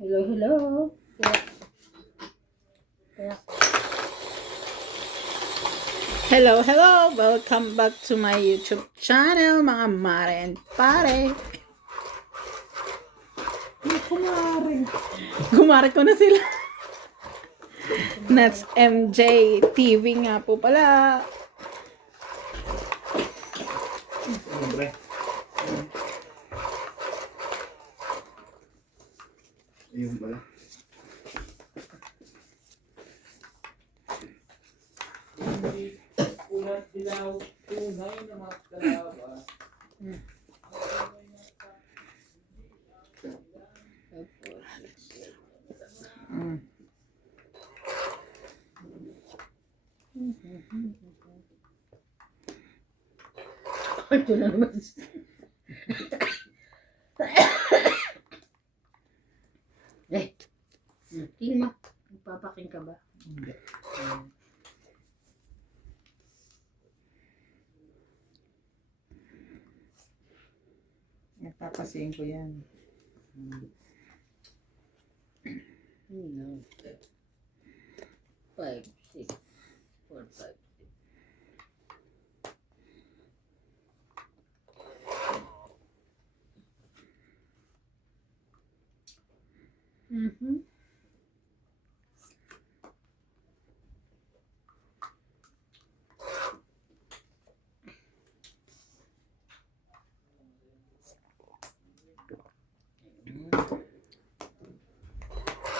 Hello, hello. Kaya. Hello, hello! Welcome back to my YouTube channel, mga mare and pare. Kumare ko na sila. That's MJ TV nga po pala. Ayun pala. Ulat dilaw, tunay na magkalawa. Ito na naman. King mo. Magpapaking ka ba? Hindi. Nagpapasin ko yan. No. 5, 6, 4, 5, 6.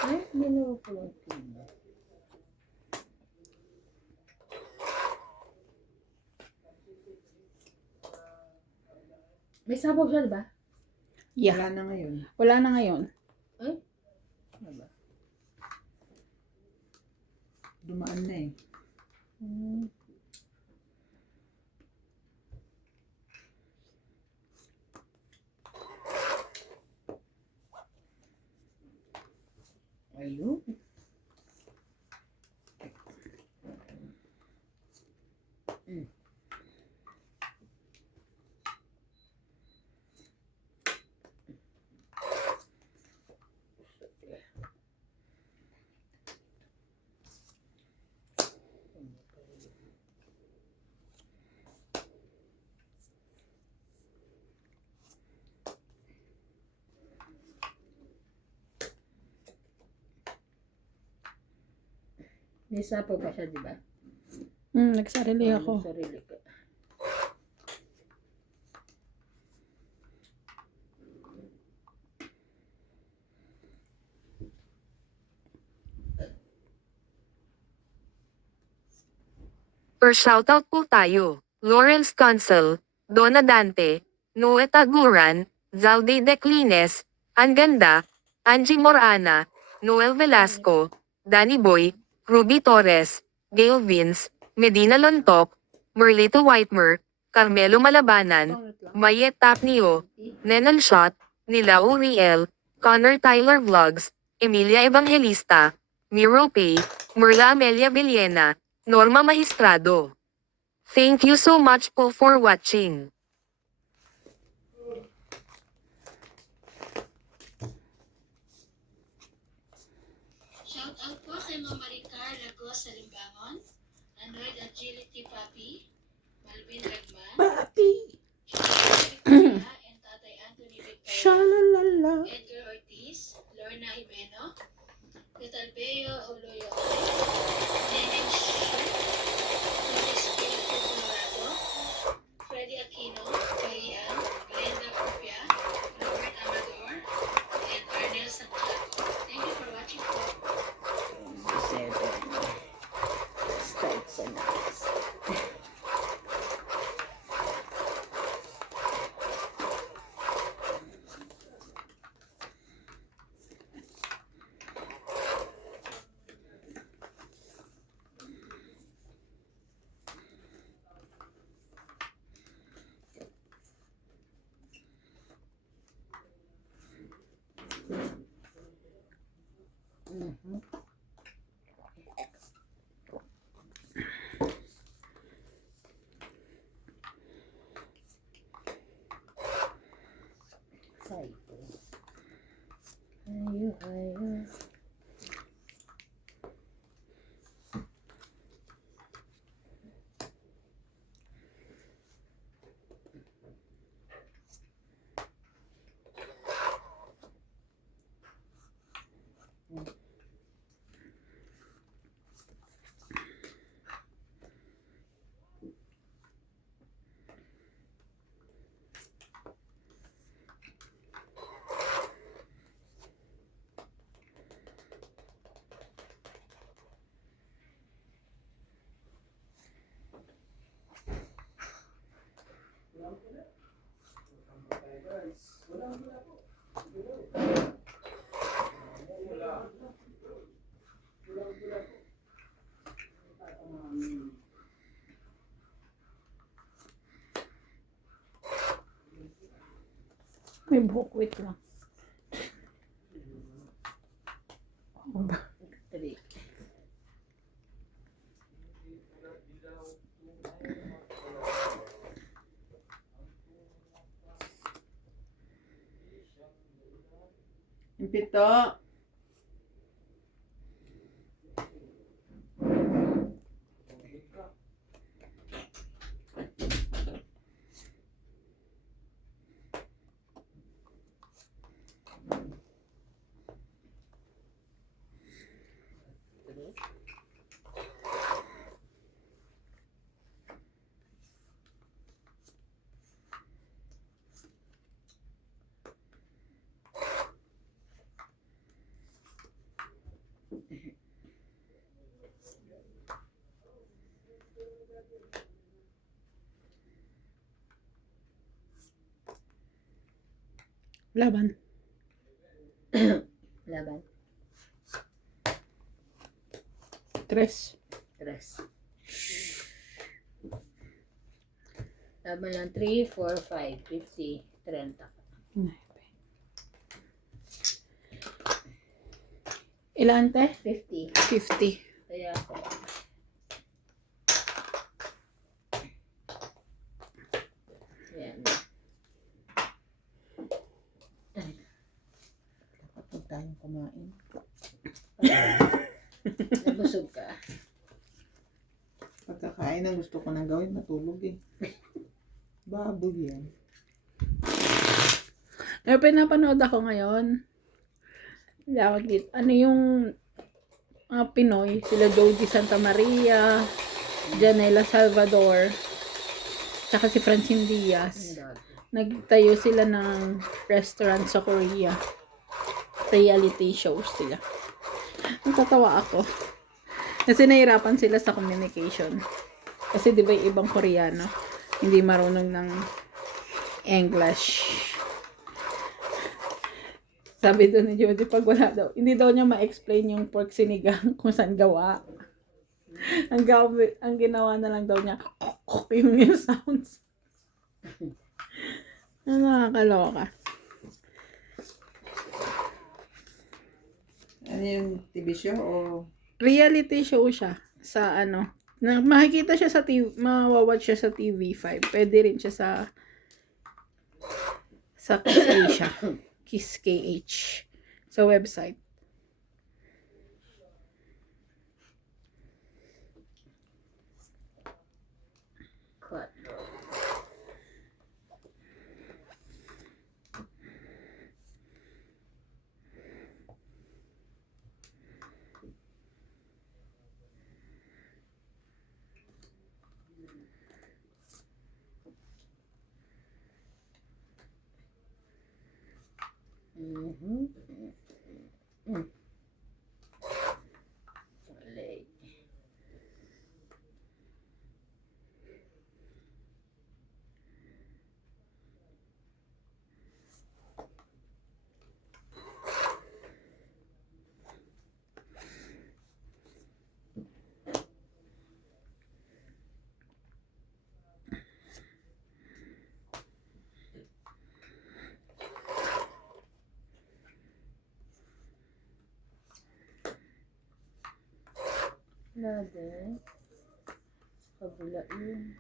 Ay, ginawa ko lang king mo. May sabaw siya, diba? Yeah, Wala na ngayon. wala na ngayon. Ay, Diba? Dumaan na eh. ayun. May sabaw pa siya, diba? Nagsarili ako. Sarili ko. Per shoutout po tayo. Lawrence Consul, Donna Dante, Noe Taguran, Zalde Declines, Anganda, Angie Morana, Noel Velasco, Danny Boy, Ruby Torres, Gail Vince, Medina Lontok, Merlito Whitemer, Carmelo Malabanan, Mayet Tapnio, Nenal Shot, Nila Uriel, Connor Tyler Vlogs, Emilia Evangelista, Miro Pay, Merla Amelia Villena, Norma Magistrado. Thank you so much po for watching. Shout out po kay Mama Ricar Lagos sa Limbangon, Android Agility Papi, Malvin Ragman, Papi! Victoria, and Tatay Anthony Victoria, Shalalala! Edgar Ortiz, Lorna Jimeno, Catalbeo Oloyo, Neneng Sher, Luis Gilfo Colorado, Freddy Aquino, Joyan, Glenda Copia, Robert Amador, and Arnel Santiago. Thank you for watching po. 7. Start sa next. Saito. Ayo, ayo. May buhok, wait lang. Ano ba? 3. Yung 7. Laban. Laban. 3. 3. Laban lang 3, 4, 5, 50, 30. Ilan, te? 50. 50. Kaya ako. Yan. Dapat huwag tayong kumain. Nabusog ka. Pagkakain ang gusto ko na gawin, matulog eh. Baboy yan. May pinapanood ako ngayon. Ano yung mga Pinoy, sila Jody Santa Maria, Janela Salvador, tsaka si Francine Diaz. Nagtayo sila ng restaurant sa Korea. Reality shows sila. Natatawa ako. Kasi nahirapan sila sa communication. Kasi di ba yung ibang Koreano, hindi marunong ng English. Sabi doon ni Jody, pag wala daw, hindi daw niya ma-explain yung pork sinigang kung saan gawa. Ang ginawa na lang daw niya, yung sounds. Nakakaloka. Ano yung TV show o Reality show siya sa makikita siya sa TV, mawawatch siya sa TV5. Pwede rin siya sa Kiss Asia. Kiss KH. Sa website. Cut. Late. Nada. Kabula yun.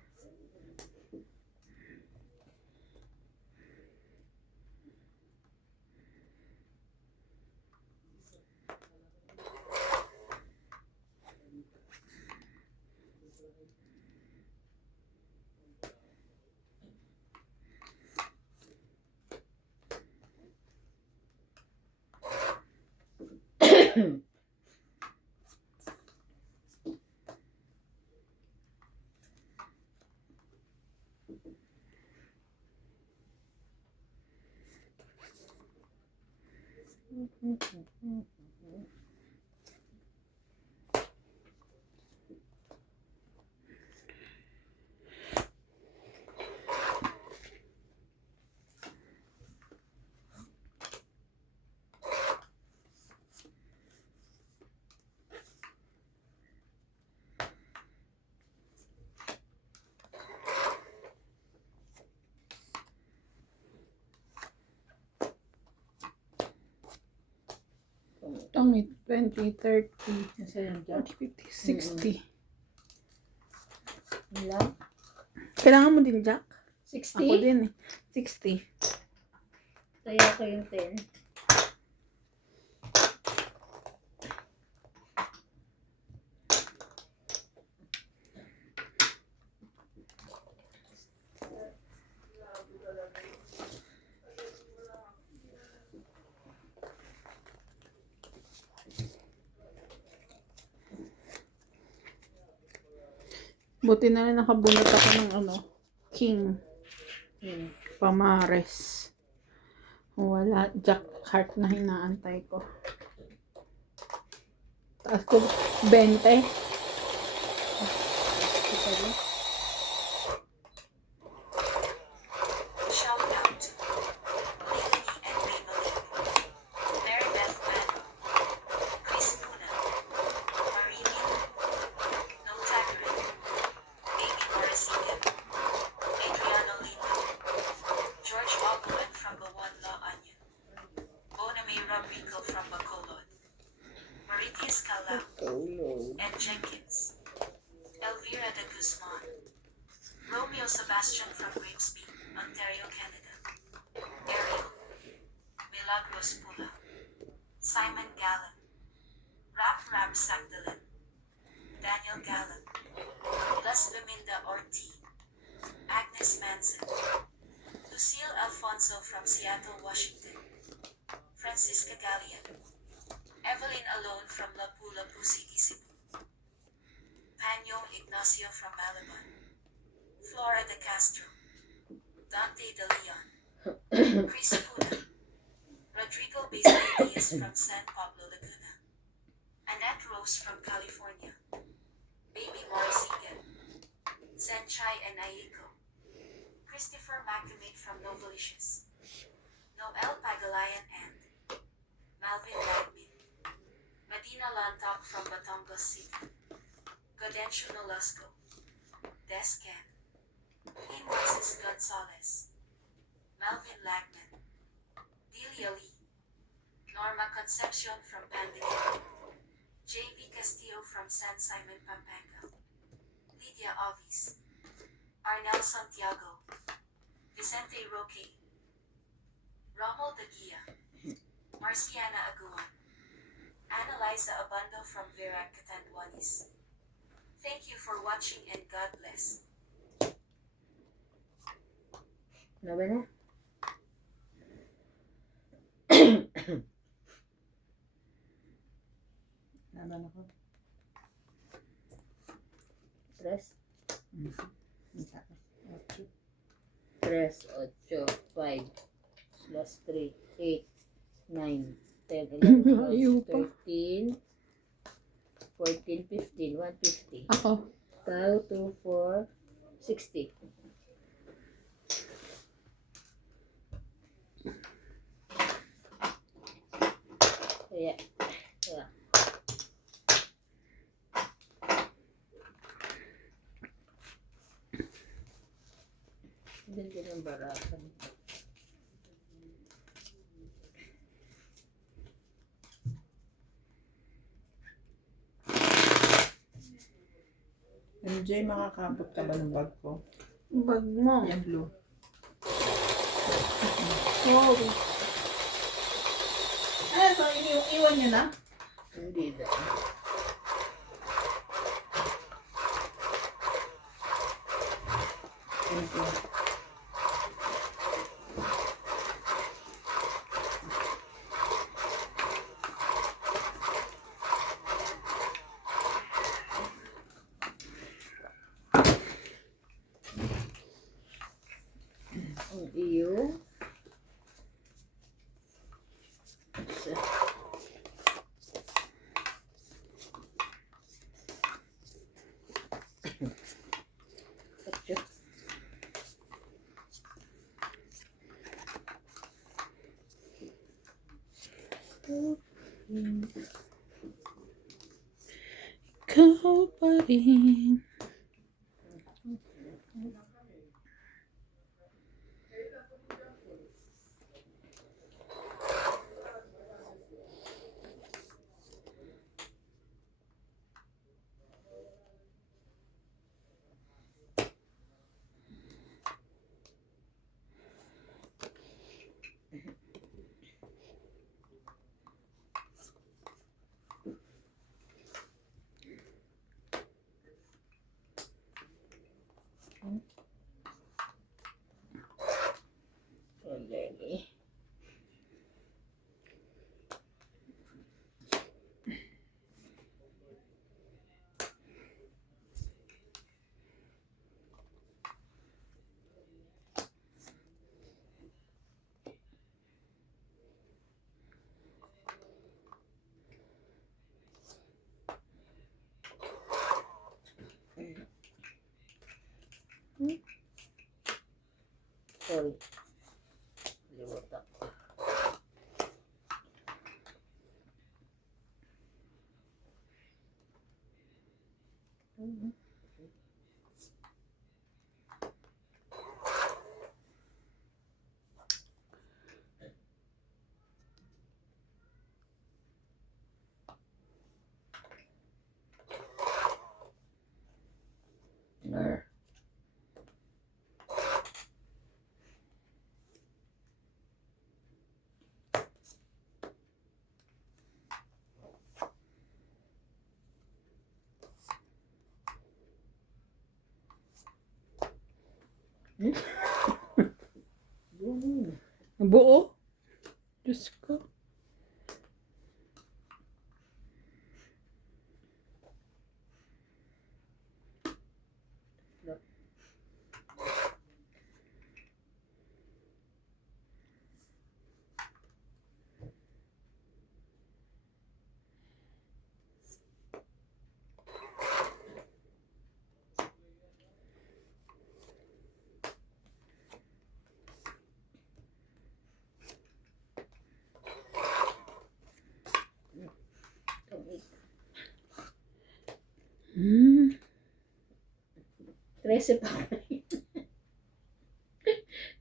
Tangit, 20, 30, Kasi yan dyan. 40, 50, 60. Yun lang. Kailangan mo din, Jack? 60? Ako din eh. 60. Kaya ko yung 10. Buti na rin nakabunot ako ng king. Hmm. Pamares. Wala. Jack heart na hinaantay ko. Taas ko 20. Shout out to Lily and Maybelline, Mary Beth Mano, Chris Puna, Marini, No Tagrin, Amy Morrison, Adriano Lindo, George Oculan from Bawan La Onion, Boname Rodrigo from Bacolod, Mauritius Calao, and Jenkins, Elvira de Guzman, Romeo Sebastian from Grimsby, Ontario, Canada, Ariel, Milagros Pula, Simon Gallen, Rap Sagdalan, Daniel Gallen, Les Beminda Orti, Agnes Manson, Lucille Alfonso from Seattle, Washington, Francisca Gallian, Evelyn Alone from Lapu-Lapu City, Cebu, Panyong Ignacio from Malaban, Flora de Castro, Dante de Leon, Chris Puna, Rodrigo Diaz from San Pablo, Laguna, Annette Rose from California, Baby Morrisigan, Senchai and Aiko, Christopher Macamate from Novalicious, Noel Pagalayan and Malvin Lagmin, Medina Lantok from Batangas City, Gadencio Nolasco, Descan, E. Moises Gonzalez, Melvin Lagman, Delia Lee, Norma Concepcion from Pandacan, J.V. Castillo from San Simon, Pampanga, Lydia Ovis, Arnel Santiago, Vicente Roque, Rommel de Guia, Marciana Aguan, Annalisa Abando from Verac, Catanduanes. Thank you for watching and God bless. Ano ba na? Naman ako. 3, Isa. 8. 3, 8, 5, plus 3, 8, 9, 10, 11, Ayaw 12, pa. 13, 14, 15, 150. Ako. 12, 2, 4, 60. Kaya, kaya. Ganda ng barakan. MJ, makakabot ka ba ng bag ko? Bag mo. Yan blue. Sorry. Ano to? Iwan nyo na? Hindi na. Thank you. Ikaw pa rin. Okay. Sorry. Limutan ko. Ner. Buo? Diyos ko. Hmm. 13 pa.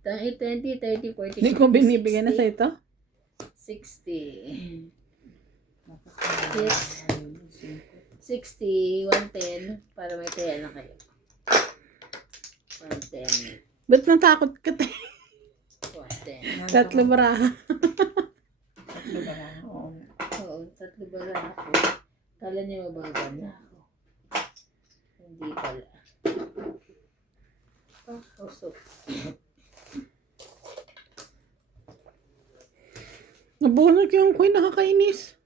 Tang 20, 30, 40, Hindi ko binibigyan na sa ito. 60. Yes. 60, 110. Para may kaya na kayo. 110. Ba't natakot ka tayo? 110. Tatlo baraha. Tatlo ba lang? Oo. Oo, 3 bara ako. Kala niya mabagal na ako. Hindi pala. Usok. Nabunod yung queen, nakakainis.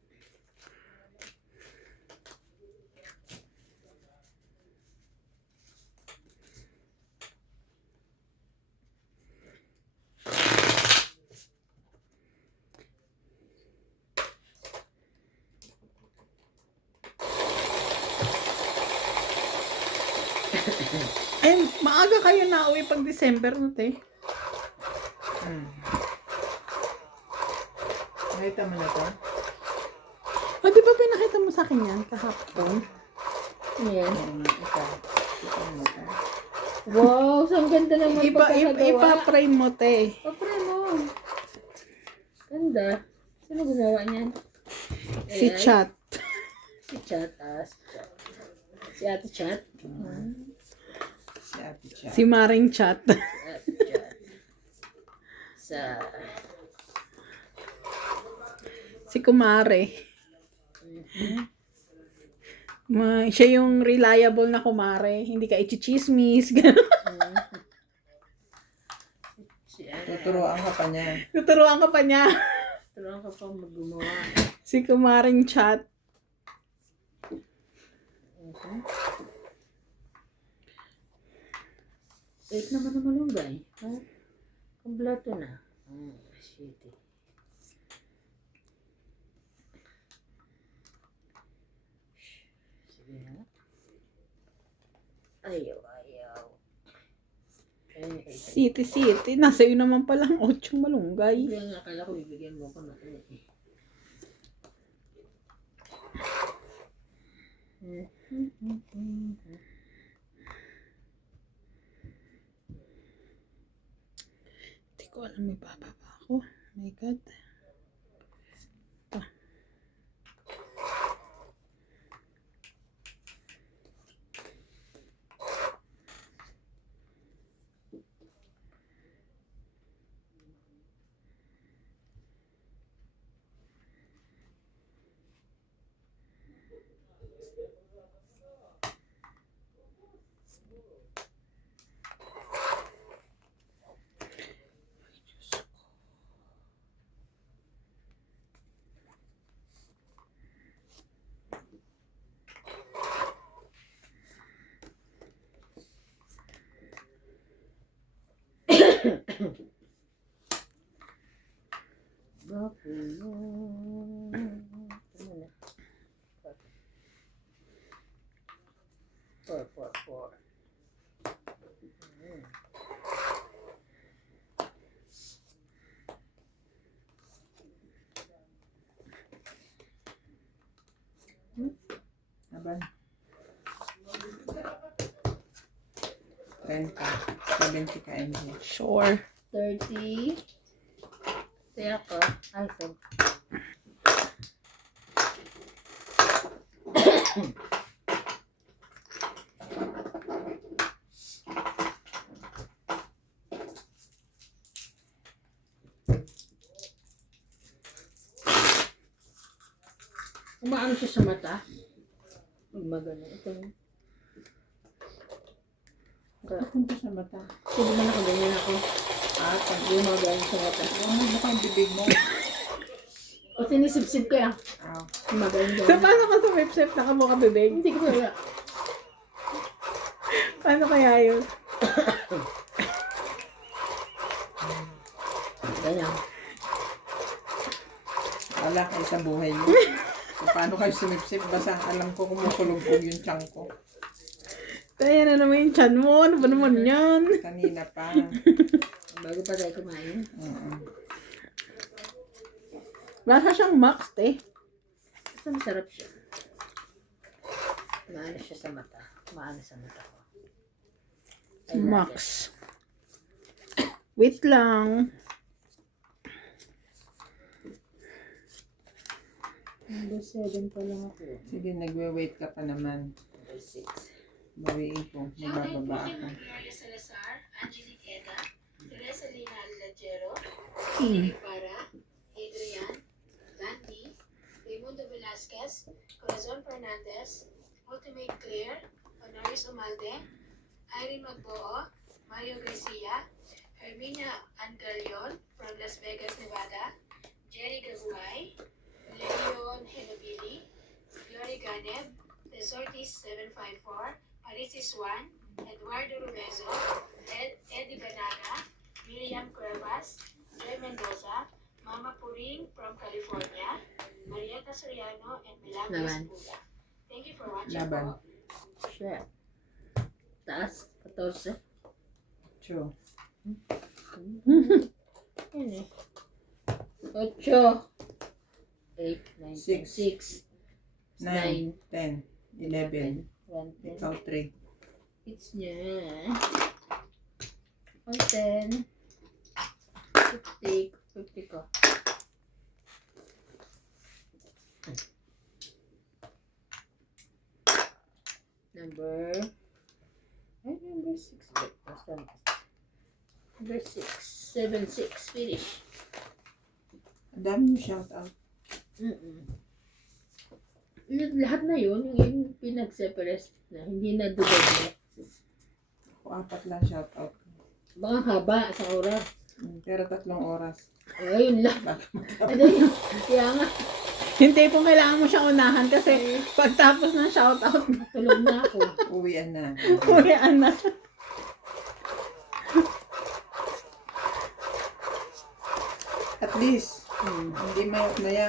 Ay, maaga kayo na uwi pag December no, te. Nakita mo na to? O, di ba pinakita mo sa akin yan kahapon? Ayan. Ito. Kita mo ito. Wow, so ang ganda naman pagkakagawa. Ipa-frame mo, te. Papre mo. Ganda. Sino gumawa niyan? Si AI? Chat. Si Chat. Si Ate Chat. Si Ate Cha. Si Maring Chat. Si Ate Chat. Sa... Si Kumare. Siya yung reliable na kumare. Hindi ka ichichismis. Si Ate. Tuturuan ka pa niya. Tuturuan ka pa niya. Turuan ka pa maggumawa. Si Kumaring Chat. Wait naman na malunggay. Ha? Kompleto na. Shit. Sige na. Ayaw. City. Nasa iyo naman palang 8 malunggay. Hindi nga, akala ko bibigyan mo ko na ito. Hindi ko alam, may bababa ako. Oh my God. Bapo yan. Ano na? 4. Aban. 30. 70 ka ml. Sure. 30. Kaya ko. Ay, so. Umaano siya sa mata? Magano. Ito. Napunta sa mata. Hindi man nakaganyan ako. Pag gumagano sa mata. Ano ba ang bibig mo? O sinisip-sip ko yan. Ow. Magano. So, paano ka sumipsip na kamukha bibig? Hindi ko wala. Paano kaya yun? Ganyan. Wala kayo sa buhay niyo. So, paano kayo sumipsip? Basta alam ko kumukulog-kulog yung tiyan ko. Kaya na naman yung chan mo. Ano ba naman yan? Kanina pa. Bago pa tayo kumain. Basta siyang max, eh. Basta masarap siya. Maano siya sa mata. Maano sa mata ko. I love Max. it. Wait lang. Number 7 pa lang ako. Sige, nagwe-wait ka pa naman. Number 6. Bawiin ko. Shoutout po Magbababa kay ako. Ma'am Gloria Salazar, Angelique Eda, Teresa Lina Alagero, Hmm. Steve Para, Adrian, Dandy, Raimundo Velasquez, Corazon Fernandez, Ultimate Clear, Honoris Umalde, Irene Magboo, Mario Garcia, Herminia Angalion from Las Vegas, Nevada, Jerry Gabuhay, Leon Henobili, Glory Ganeb, Resortis 754, Parisis 1, Eduardo Rubezo, Eddie Banaga, Miriam Cuevas, Joy Mendoza, Mama Puring from California, Marietta Soriano, and Milagros Naman. Buga. Thank you for watching Laban. po. Siya. Taas. 14. Cho. Yan eh. 8. 8, 9, Six. 6. 9, 10, 11. 1, 10. Ikaw 3. It's niya. 10. 50. 50 ko. Number 6. Number 6. 7, 6. Finish. Ang dami mo shout out. Lahat na yun, yung pinag-separate na, hindi na dugo. Ako 4 lang shout out. Baka haba sa oras. Pero 3 oras. Ayun lang. Baka Ano yun? Kaya nga, Hindi po kailangan mo siyang unahan kasi pagtapos ng shoutout, tulog na ako. uwian na. kuya na. At least, hindi mayat maya.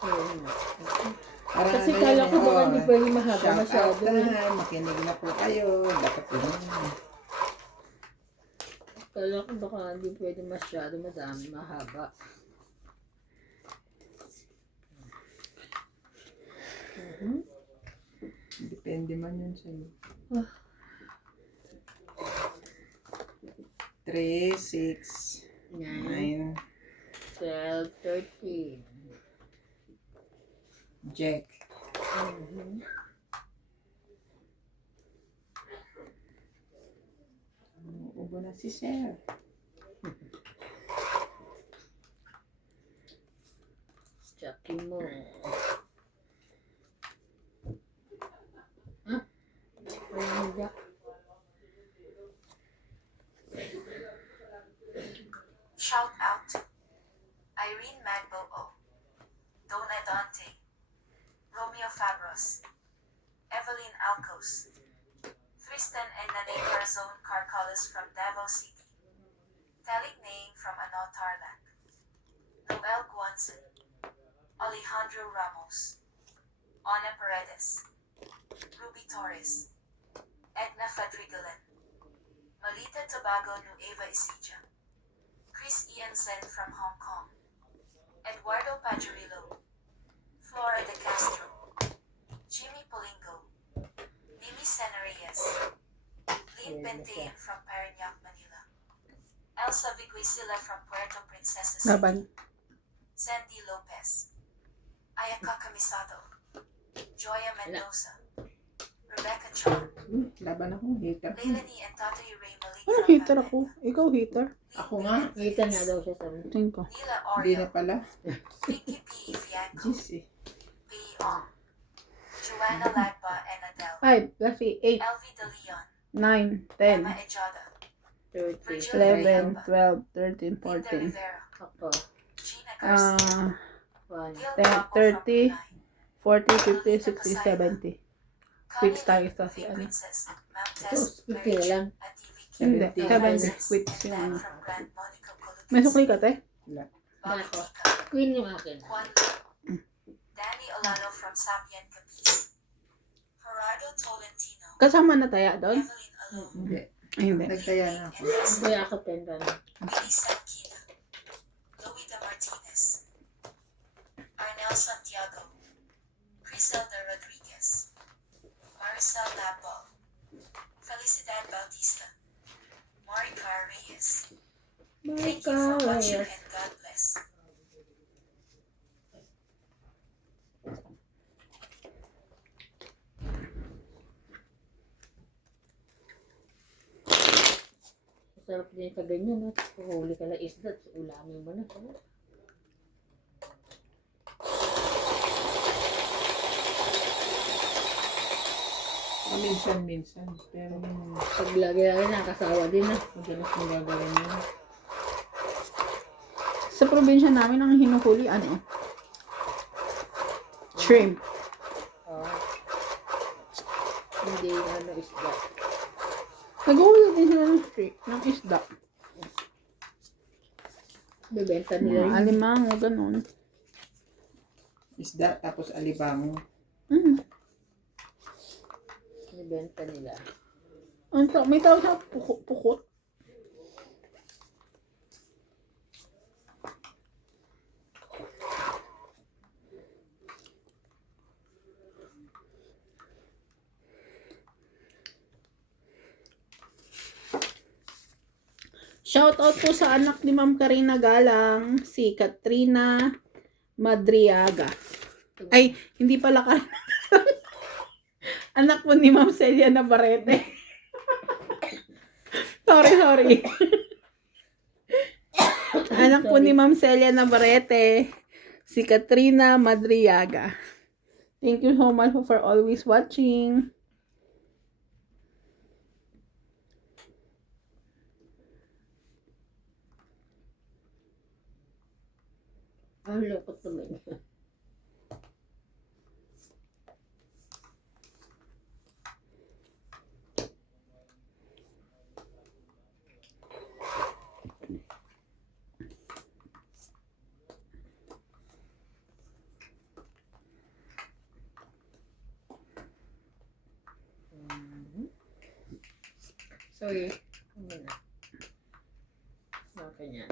Ayun nga. Para Kasi ano kala yun, ko baka hindi pwede mahaba shout out masyado. na, makinig na po kayo. Dapat yun. Kala ko baka hindi pwede masyado madami, mahaba. Depende man yun sa'yo. 3, 6, 9, 9, 12, 13. Jack. Ubo na si Sir. Chucky mo. Ha? Wala mo Jack. Shout out to Irene Magboo, Donna Dante, Romeo Fabros, Evelyn Alcos, Tristan and Nanay Corazon Carcalos from Davao City, Talik Naing from Ano Tarlac, Noel Guanzon, Alejandro Ramos, Ona Paredes, Ruby Torres, Edna Fadrigalan, Malita Tobago Nueva Ecija, Chris Ian Sen from Hong Kong, Eduardo Pajarillo, Flora de Castro, Jimmy Polingo, Mimi Senarias, Lynn Bentean from Parañaque, Manila, Elsa Viguisila from Puerto Princesa City, Laban. Sandy Lopez, Ayaka Kamisado, Joya Mendoza, Rebecca Chong, Laban ako. Hater. Leilani and Tatoy Ray Malik Ano from hater Pampanga, ako? Ikaw hater? Ako nga. Ita na daw siya sa mga. Tingin ko. Nila Hindi na Oreo, pala. Pinky P. Fianco, Jeez eh. P. Ong, Joanna Lagba and Adele, 5, let's see, 8, LV De Leon, 9, 10, Emma Ejada, 30. Virgilia 11, 12, 13, Linda 14. Rivera, Ako. Gina Garcia, 1. Gil 10, Guapo 30, from 40, 50, 60, 70. Quits tayo sa si ano. Princess, Mount Ito, Tess, 50 na lang. at TV Hindi, 70. 70. Quits yung Dan ano. from Grand Monaco May Columbus, sukli ka, te? Wala. Bobby Ako. Tika, Queen yung akin. Juan Lu, Danny Olano from Sapien Capiz, Gerardo Tolentino, Kasama na tayo doon? Evelyn Alon, Hindi. Ay, hindi. Nagtaya na ako. Kaya ako penda na. Willie Sankina, Louis De Martinez, Arnel Santiago, Criselda Rodriguez, Maricel Labol, Felicidad Bautista, Maricar Reyes. Thank you for watching and God bless. Masarap din sa ganyan. Huli ka lang isda. Ulamin mo na. Minsan-minsan. Pero Pag lagi-lagi nakasawa din na. Madalas mo gagawin mo. Sa probinsya namin, ang hinuhuli, ano? Shrimp. Hindi ano isda. Nag-uuli din sila ng shrimp, ng isda. Bibenta nila yun. Alimango, ganun. isda tapos alibango. Bibenta nila. May tawag sa pukot. Shoutout po sa anak ni Ma'am Karina Galang, si Katrina Madriaga. Ay, hindi pala Karina. Anak po ni Ma'am Celia Navarrete. sorry. Anak po ni Ma'am Celia Navarrete, si Katrina Madriaga. Thank you so much for always watching. Ang lukot naman. Sorry. Ano na? Mga yan.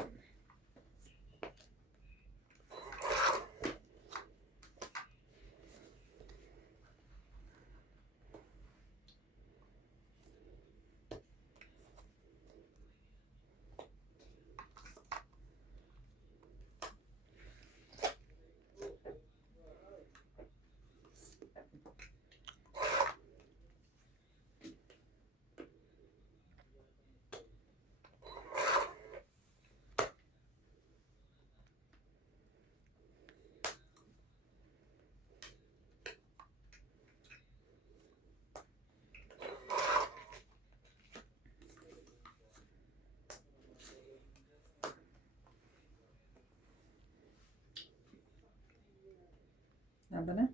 Tama na?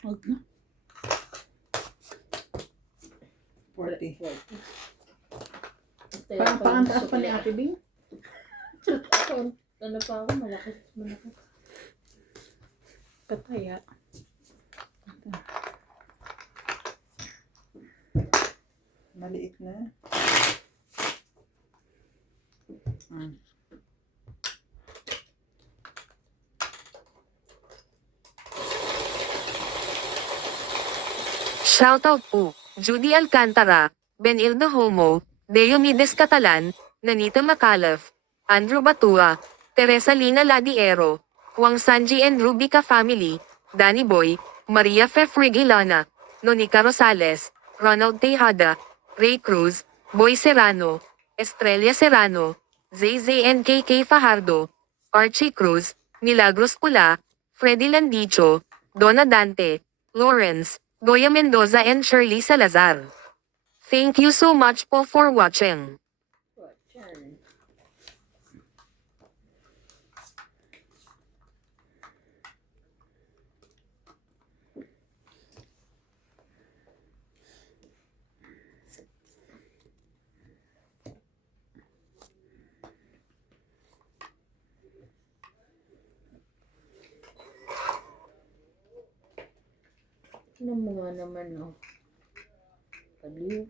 Huwag na. 40. Paantaas pa ni Ate Bing? Ako, ano pa ako, malaki. Pataya. Maliit na. Shoutout po, Judy Alcantara, Benildo Homo, Diomedes Catalan, Nanita Macalef, Andrew Batua, Teresa Lina Ladiero, Wang Sanji and Rubica Family, Danny Boy, Maria Fe Frigilana, Nonica Rosales, Ronald Tejada, Ray Cruz, Boy Serrano, Estrella Serrano, ZZNKK Fajardo, Archie Cruz, Milagros Pula, Freddy Landicho, Donna Dante, Lawrence, Goya Mendoza and Shirley Salazar. Thank you so much po for watching. Yan. Ano mo nga naman, no? Paliw.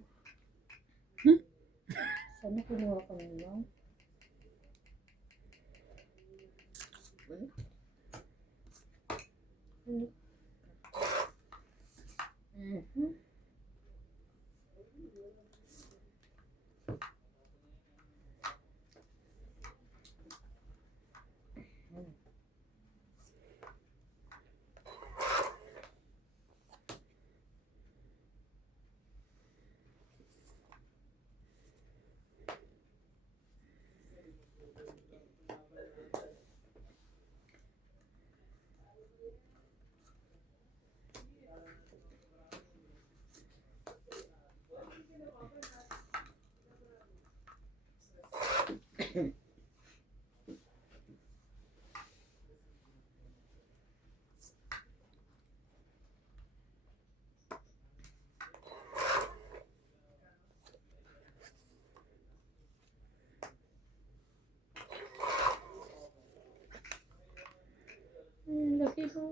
Sana kinuha ko nila. Laki ko.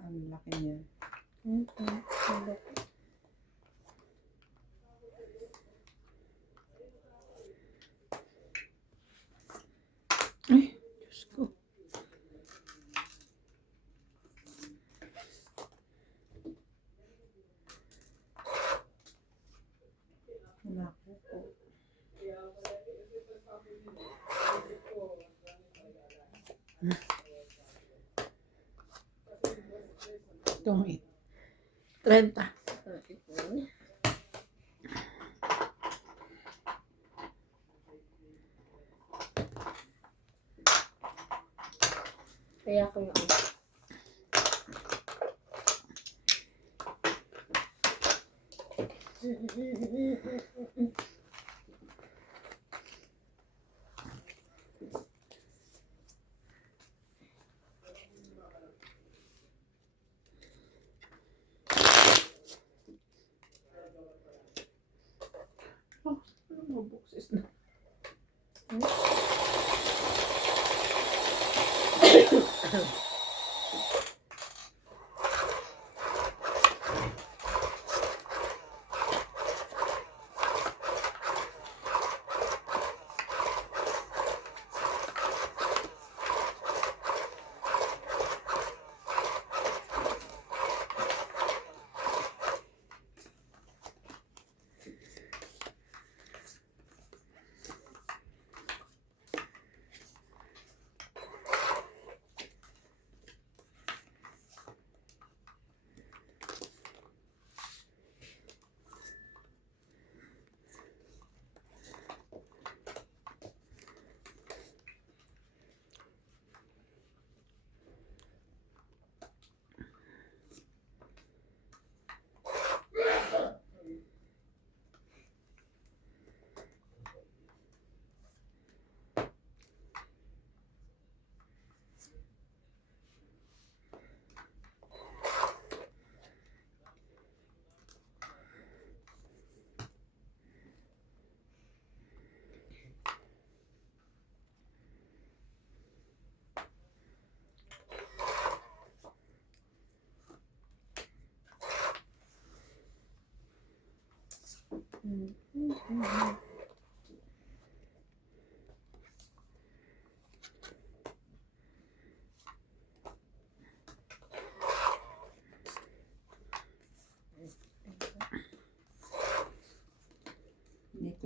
Ang laki niya. Ang laki. Ay, Diyos ko. Naku po. Itong 30. Laki ko. Kaya ko yung Ano mo buksis na? Ikot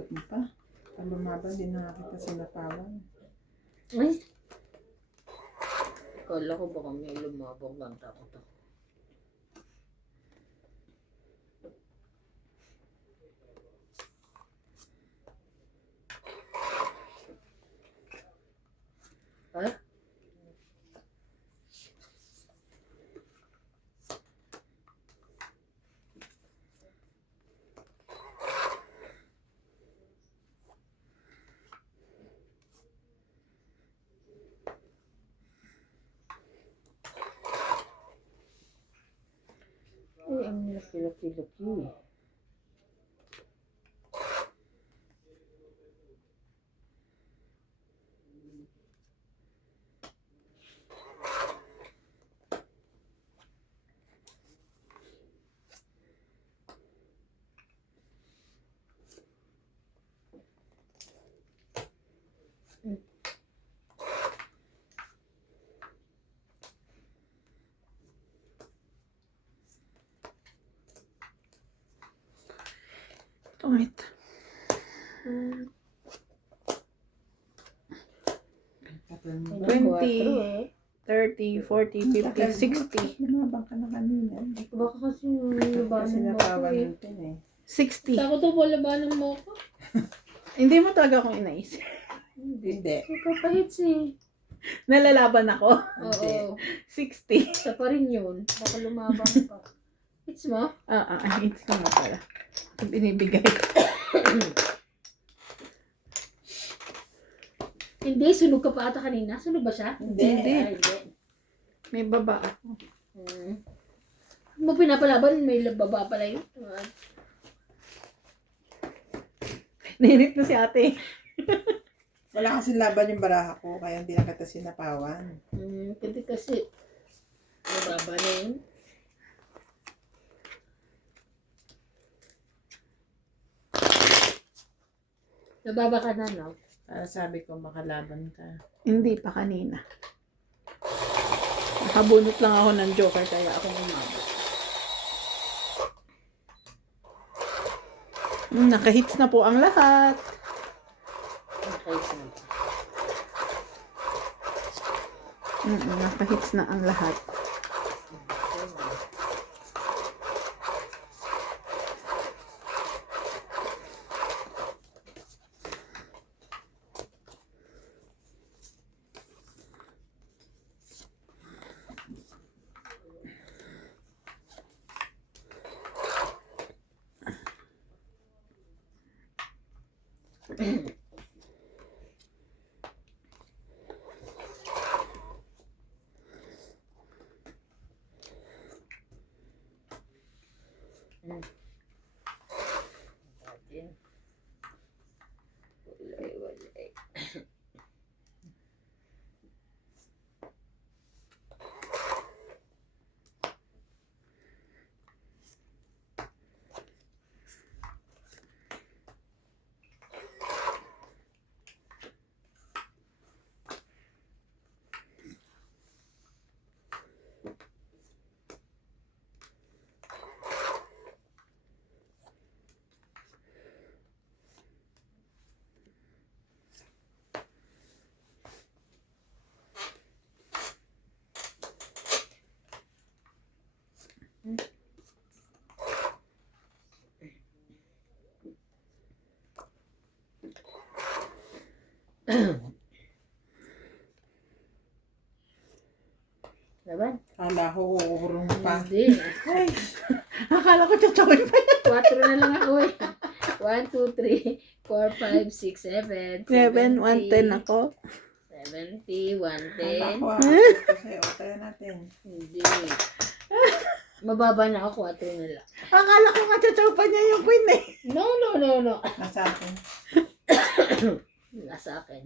mo pa. Ang lumaban, din nakakita sa napawan. Ay. Akala ko baka may lumabang bang takot ako. Ay? Ay, ang laki-laki-laki. Wait. Tagal mo. 20, 30, 40, 50, 60. Lumabang ka na kanina. Baka kasi Kasi labanan mo ako napawan eh. yung tin eh. 60. Takot ako ba labanan mo ako? Hindi mo talaga akong inaisip. Hindi. Kapahits eh. Nalalaban ako. Oo. 60. Isa pa rin yun. Baka lumabang pa. Hits mo? Hits ko nga pala. Binibigay. Hindi, sunog ka pa ata kanina. Sunog ba siya? Hindi. Ay, hindi. May baba ako. Mo pinapalaban, may baba pala yun. Ninit na si ate. Wala kasi laban yung baraha ko, kaya hindi na kita sinapawan. Kasi mababa na yun. Nababa ka na, no? Para sabi ko, makalaban ka. Hindi pa kanina. Nakabunot lang ako ng joker kaya ako umabot. Nakahits na po ang lahat. Okay, sana. Nakahits na ang lahat. Walay. Laban? Kala ko uurong pa. Hindi. Ay, Akala ko tsatsawan pa. 4 na lang ako eh. 1, 2, 3, 4, 5, 6, 7. 7, 110 ako. 70, kala 110. ko ito sa'yo. Try natin. Hindi. Mababa na ako, 4 na lang. Akala ko nga tsatsawan pa niya yung queen eh. No. Nasa akin. Nasa akin.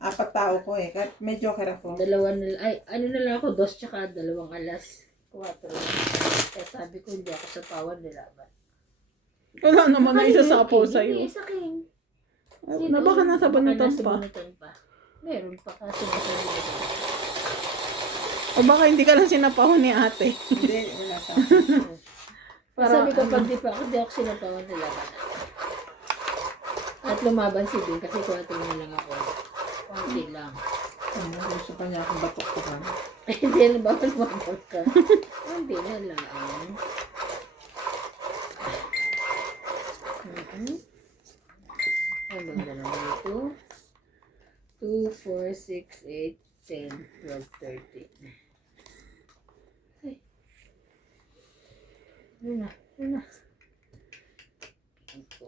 4 tao ko eh. Kahit may joker ako. 2 na lang. Ay, ano na lang ako, 2 tsaka 2 alas. 4 lang. Kaya sabi ko, hindi ako sa pawan nilaban. Wala naman na isasapaw Hindi, sa'yo. sa king. Na baka nasa banutan Baka pa. nasa banutan pa. Meron pa kasi nasa banutan. O baka hindi ka lang sinapahon ni ate. Hindi, wala sa akin. Sabi ko, pag di pa ako, di ako sinatawan nila ka na. At lumaban si Bing kasi 4 na lang ako. Konti lang. Ano, gusto pa niya akong batok ko ba? Hindi na ba lumaban ka? Konti na lang. Ano ba naman ito? 2, 4, 6, 8, 10, 12, 13. Ay. Ano na? Ano na? Ito.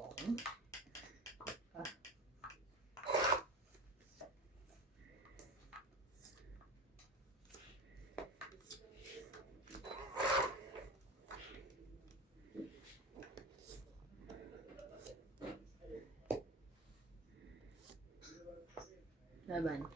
Laban.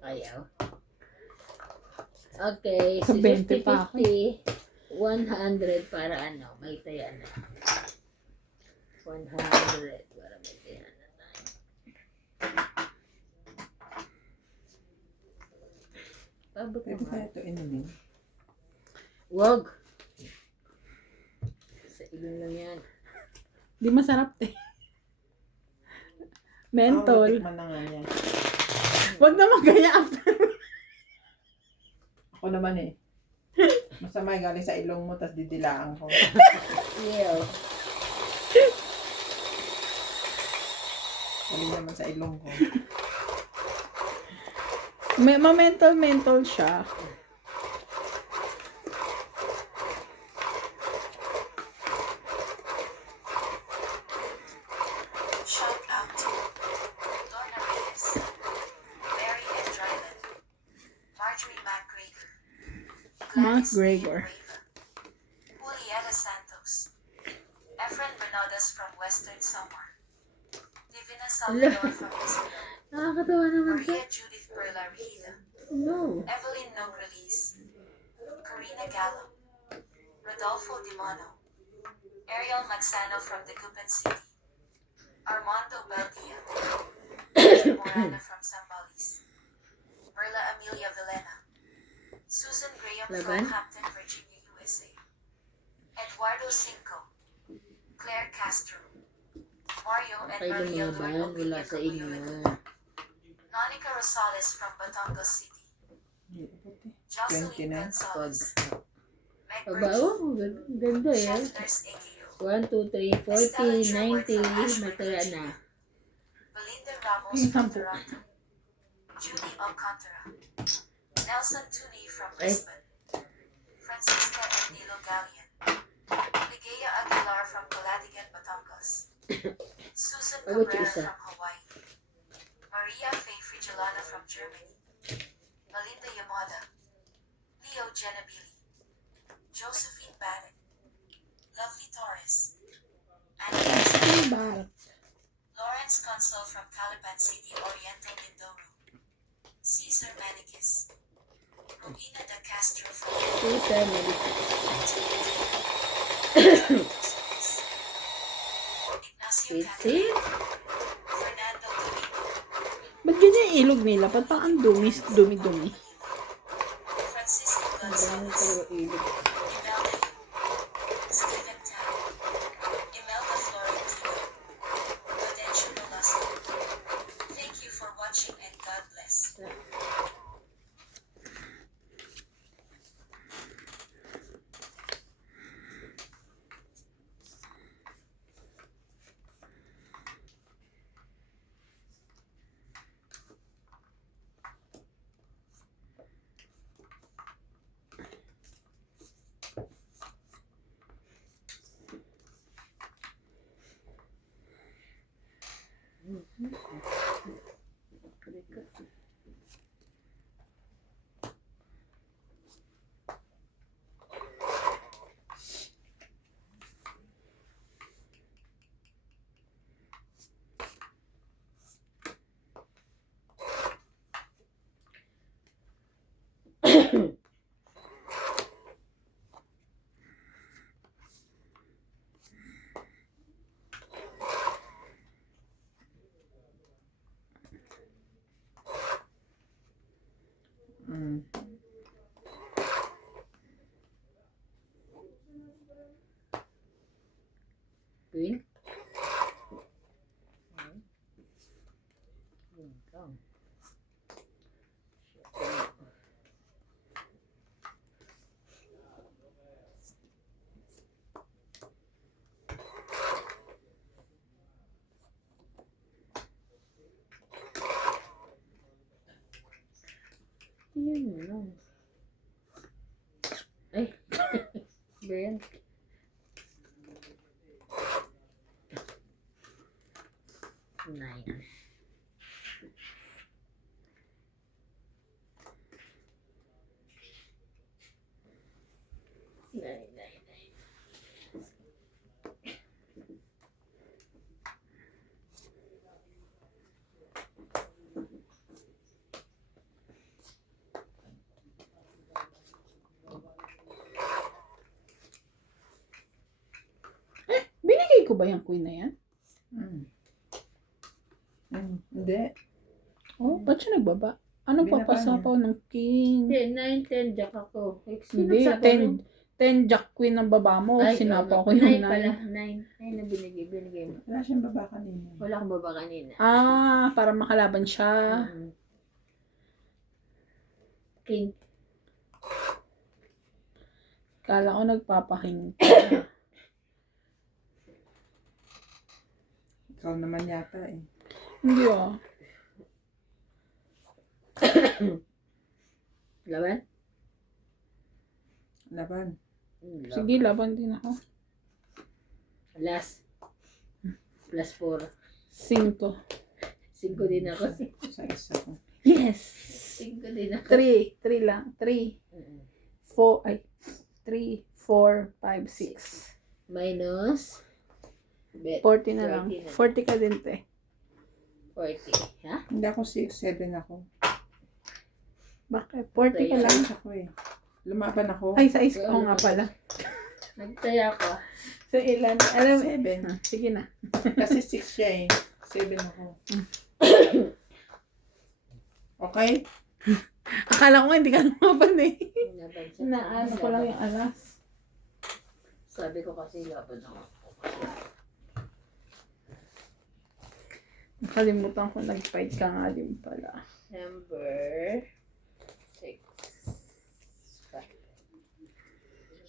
Ayaw. Okay, so 20 pa ako. 50, 100 para ano, may taya na. 100 para may taya na tayo. Pabot Pwede naman. kaya ito inumin? Wag. Sa ilong lang yan. Di masarap eh. Mentol. Tikman na nga niya. Wag naman kaya after. Ako naman eh. Masama yung galing sa ilong mo, tas didilaan ko. Yeah. Galing naman sa ilong ko. May ma-mentol siya. Shout out to Lorna Reyes, Mary and Dryland, Marjorie McGregor, McGregor. Julieta Santos, Efren Bernardes from Western Samar, Divina Salvador from Isabel, Nakakatawa naman siya. Maria Judith Perla Rihida, No. Evelyn Nogreliz, Karina Gallo, Rodolfo Dimano, Ariel Maxano from Dagupan City, Armando Baldia, Angie Morana from Zambales, Perla Amelia Villena, Susan Graham Laban? from Hampton, Virginia, USA, Eduardo Cinco, Claire Castro, Mario and Kayo Maria lumaban, Luerno wala Villa sa inyo. Cabullo, Monica Rosales from Batangas City, Jocelyn 29. Gonzalez, Meg Aba, Bertie, oh, ganda eh. Chef Nurse AKO, 1, 2, 3, 40, 90, may taya na. Belinda Ramos from Toronto, Julie Alcantara, Nelson Tuni from Brisbane, Francisca Nilo Gallian, Ligaya Aguilar from Calatigan, Batangas, Susan Abot yung Cabrera isa. from Hawaii, Maria Faye Frigilana from Germany, Melinda Yamada, Leo Genabili, Josephine Bannon, Lovely Torres, Annie Garcia, Lawrence Consul from Calapan City, Oriental Mindoro, Cesar Manikis, Rubina de Castro from Two family. Ignacio It's Cantu, it. Fernando Domingo, Ba't ganyan yung ilog nila? Ba't parang ang dumi-dumi? Francisco Ang dami Gonzalez, talaga ilog. Imelda Yu, Stephen Tan, Imelda Florentino, Audencio Nolasco. Thank you for watching and God bless. Queen. Queen ka. Yun lang. Ay. Ba yan? Nine. Nine. Binigay ko ba yung queen na yan? Hindi. Oh, ba't siya nagbaba? Anong Binaba papasapaw ng king? Hindi, 9, 10, jack ako. Hindi, 10 jack queen ng baba mo. Sinapa ko yung 9 pala. 9. 9. Ay, na binigay mo. Wala siyang baba kanina. Wala akong baba kanina. Ah, para makalaban siya. King. Kala ko nagpapaking. Ikaw naman yata eh. Hindi ah. Laban? Laban. Sige, laban din ako. Last. Plus 4. 5. 5 din ako. Sa isa ko. Yes! 5 din ako. 3 lang. 3, 4, ay, 3, 4, 5, 6. Minus. Bet. 40 na lang. 40 na. 40 ka din, te. 40. Ha? Hindi ako 6, 7 ako. Bakit? 40 ka lang. 6 ako eh. Lumaban ako. Ay, sa ko nga pala. Nagtaya ka. So, ilan? Alam mo, 7. sige na. Kasi 6 siya eh. 7 ako. Okay? Akala ko nga hindi ka lumaban eh. Laban siya. Naano ko lang yung alas. Sabi ko kasi laban ako. Nakalimutan ko, nag-fight ka nga din pala. Number 6.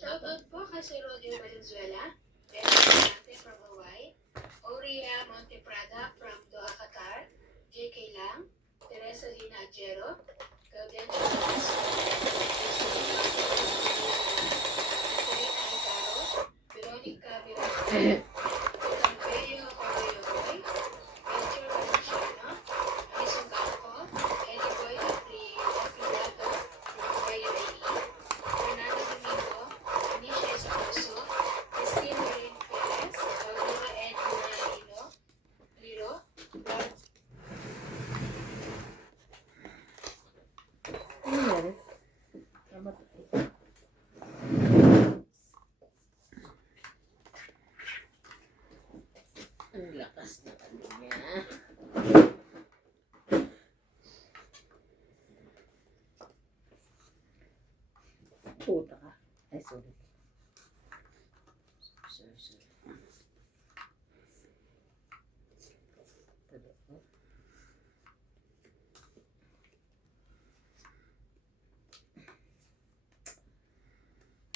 Shoutout po kay Sir Rodio Valenzuela, Benedict from Hawaii, Aurea Monteprada from Doha, Qatar, JK Lang, Teresa Lina Agero, Claudia Chavez, Veronica Villarreal, Campello Correoy, Venture Valenciano, Alison Campo, Eddie Boy Apilado, UAE, Fernando Domingo, Anisha Esposo, Christine Marin Perez, Aurora Edna Liro, Ano nangyari? Ang lakas na ano niya. Puta ka. Ay, sorry. Sorry.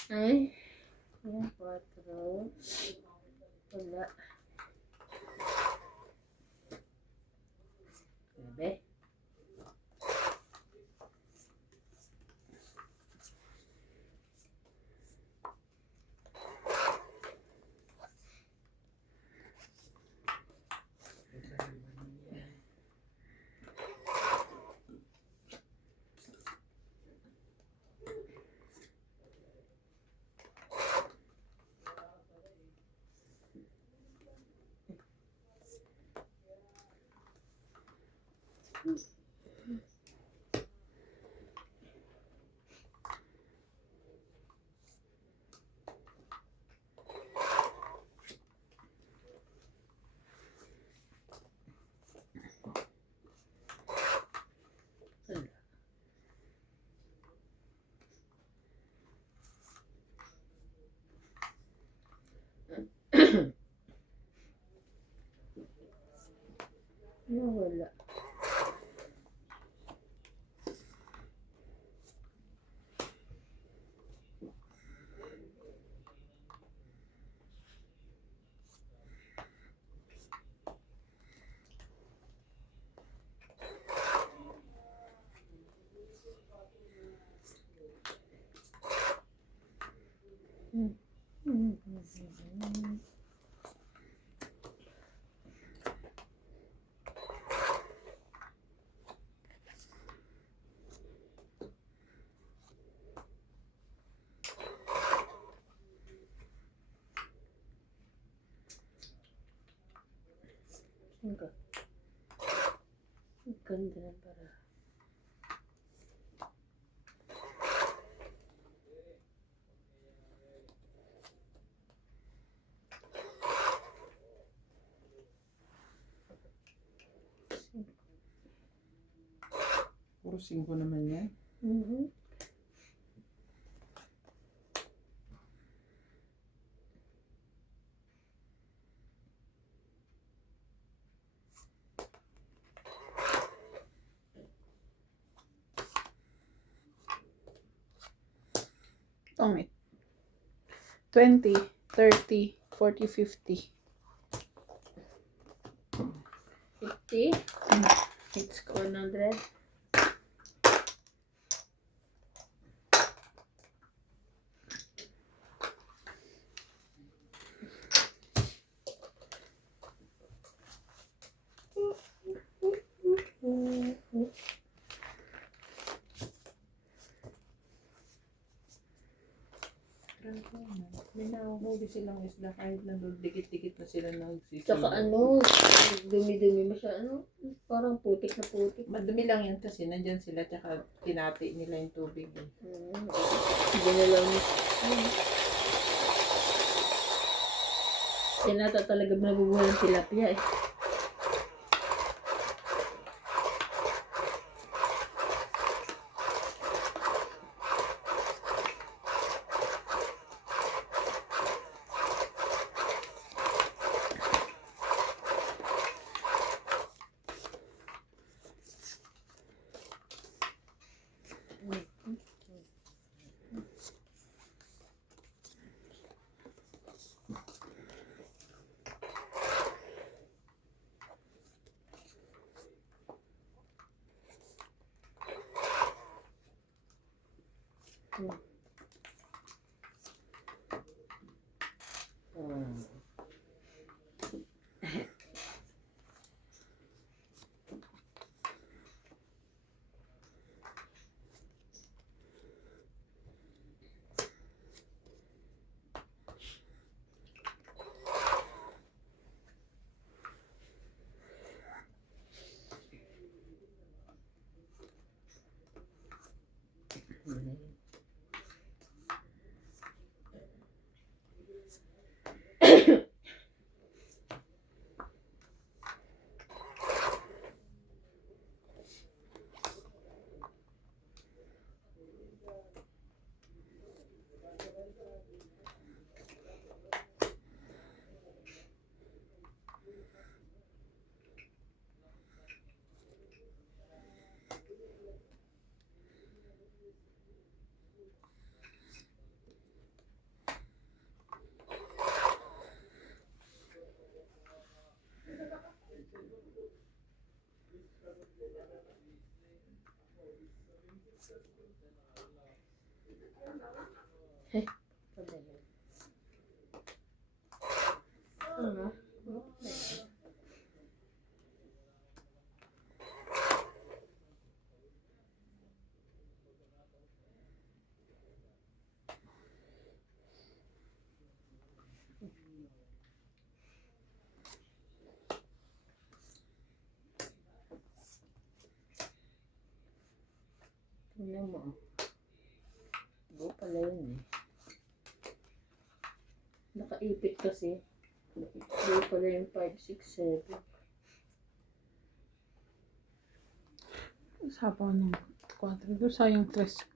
Ay, yung 4. Wala. Bebe. Nawala. Ang ganda ng para. Puro 5 naman yan. Mhm. Pangit. 20, 30, 40, 50. 50. It's 100. May nahuhuli silang isda kahit na doon dikit-dikit na sila nagsisimula. Tsaka dumi-dumi masya, parang putik na putik. Madumi lang yan kasi nandyan sila tsaka tinati nila yung tubig. Eh. Hindi na lang. Tinata talaga nabubuhay ng tilapia eh. Tingnan mo. Buo pala yun eh. Nakaipit kasi. Buo pala yung 5, 6, 7. Sabaw ng 4. Doon sayang 3 ko.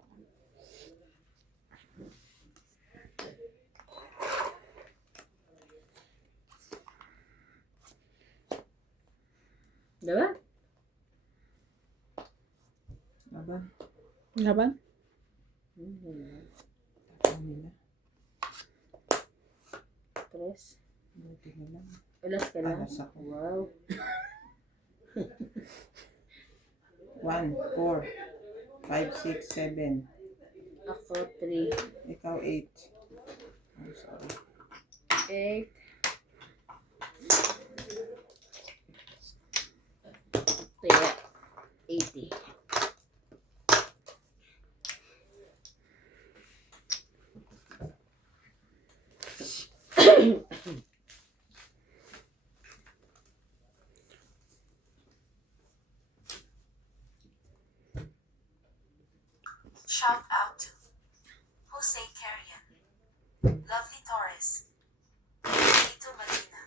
Diba? Laban. Laban? Tapos nila. Tres. Buti na lang. Alas ka lang. Alas ako. Wow. 1, 4, 5, 6, 7. Ako, 3. Ikaw 8. I'm sorry. 8. Kaya, 80. Shout out to Jose Carrion, Lovely Torres, Tito Medina,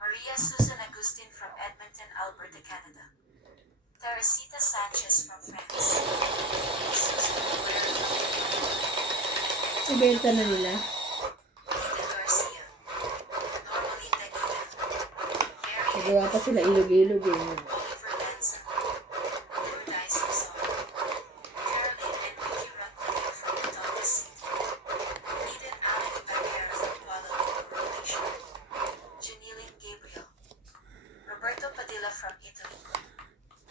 Maria Susan Agustin from Edmonton, Alberta, Canada, Teresita Sanchez from France, Susan Rivera from Ibenta na nila. Ida Garcia, Normalita Ida, Mary Nagawa pa sila ilog-ilog eh. Oliver Lanza, Lourdes Susan, Caroline and Vicky Rantalia from Ottawa City, Eden Allen Ibarrera from Kuala Lumpur, Malaysia, Janiline Gabriel, Roberto Padilla from Italy,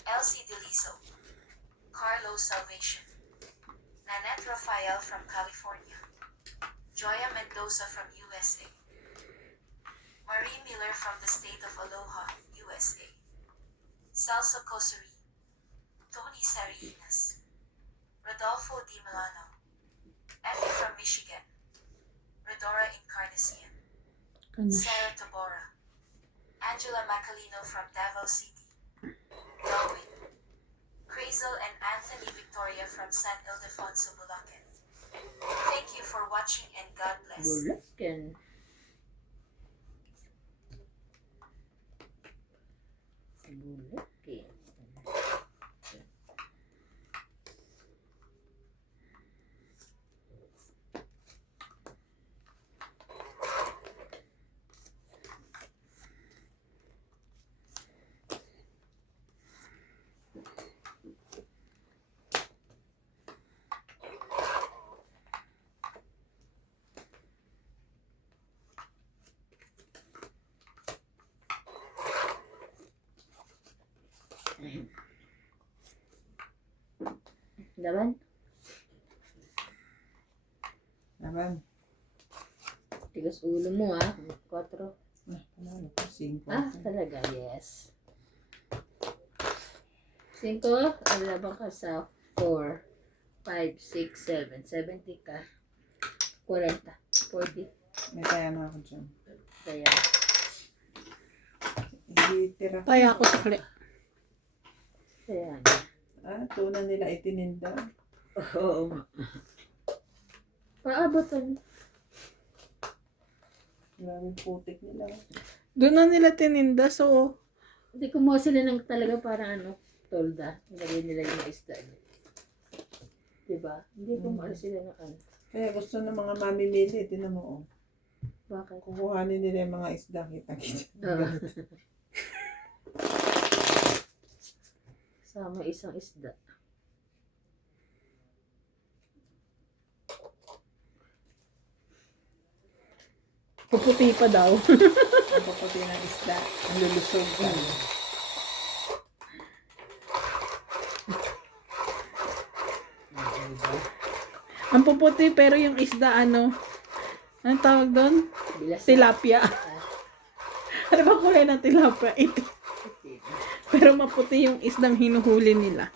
Elsie Deliso, Carlo Salvation, Nanette Rafael from California, Joya Mendoza from USA, Marie Miller from the state of Aloha, USA, Salsa Coseri, Tony Sarinas, Rodolfo Di Milano, Effie from Michigan, Redora Encarnacion, Sarah Tabora, Angela Macalino from Davao City, Darwin, Crazel and Anthony Victoria from San Ildefonso, Bulacan. Thank you for watching and God bless. Bulacan. Bulacan. Laban? Laban. Tigas ulo mo ah. 4. Ah, panalo ko. 5. Ah, talaga, yes. 5, ang laban ka sa 4, 5, 6, 7. 70 ka. 40, 40. May kaya na ako dyan. Kaya, Hindi tira. Kaya ako sa kli. kaya. Ah, tunan nila itininda. Oo nga. Paabotan. Maraming putik nila. Doon na nila tininda, so Hindi kumuha sila ng talaga parang ano, tolda. Nilagay nila yung isda. Diba? Hindi kumuha sila ng ano. Kaya gusto ng mga mamimili. Tinan mo, oh. Bakit? Kukuhanin nila yung mga isda. Kita-kita. Sama isang isda. puputi pa daw. Ang paputi ng isda. Ang lulusog ka. Ang puputi pero yung isda anong tawag doon? Bilas. Tilapia. Ano ba kulay ng tilapia? Ito. Pero maputi yung isdang hinuhuli nila.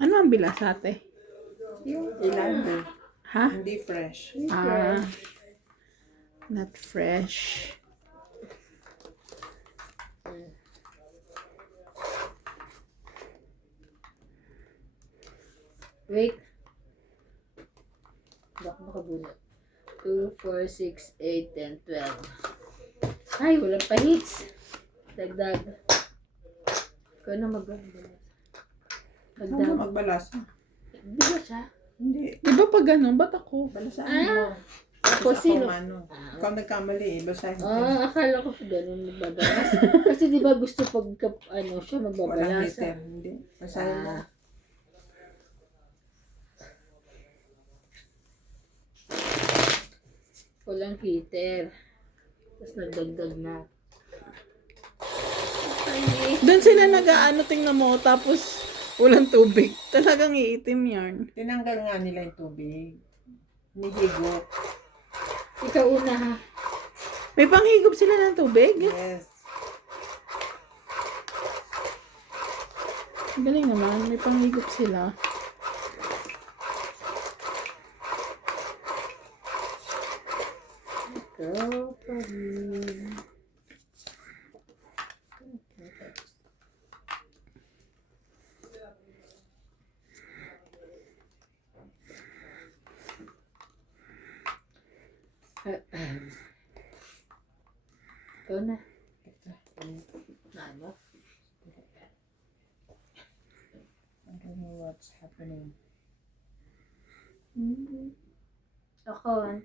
Ano ang bilasate? Ilan? Ha? Hindi fresh. Ah, not fresh. Wait. Baka makabunot. 2, 4, 6, 8, 10, 12. Ay, walang pa hits. Dagdag. Ikaw na magbalas. Ano Dagdag. magbalas? Di ba siya? Hindi. Di ba pag ganun? Ba't ako? Balasaan mo. Ako Tapos sino? ako ano. Ikaw nagkamali eh. Basahin ko. Akala ko ganun magbabalas. Kasi di ba gusto pag siya Walang magbabalas. letter. Hindi. Basahin mo. Ah. Walang heater. Tapos nagdagdag na. Doon sila nag-aano, tingnan mo, tapos walang tubig. Talagang iitim yarn. Tinanggal nga nila yung tubig. Nihigop. Ikaw una ha. May panghigop sila ng tubig? Yes. Galing naman, may panghigop sila. Ikaw pa rin. Ikaw na. Ano? I don't know what's happening. Ako.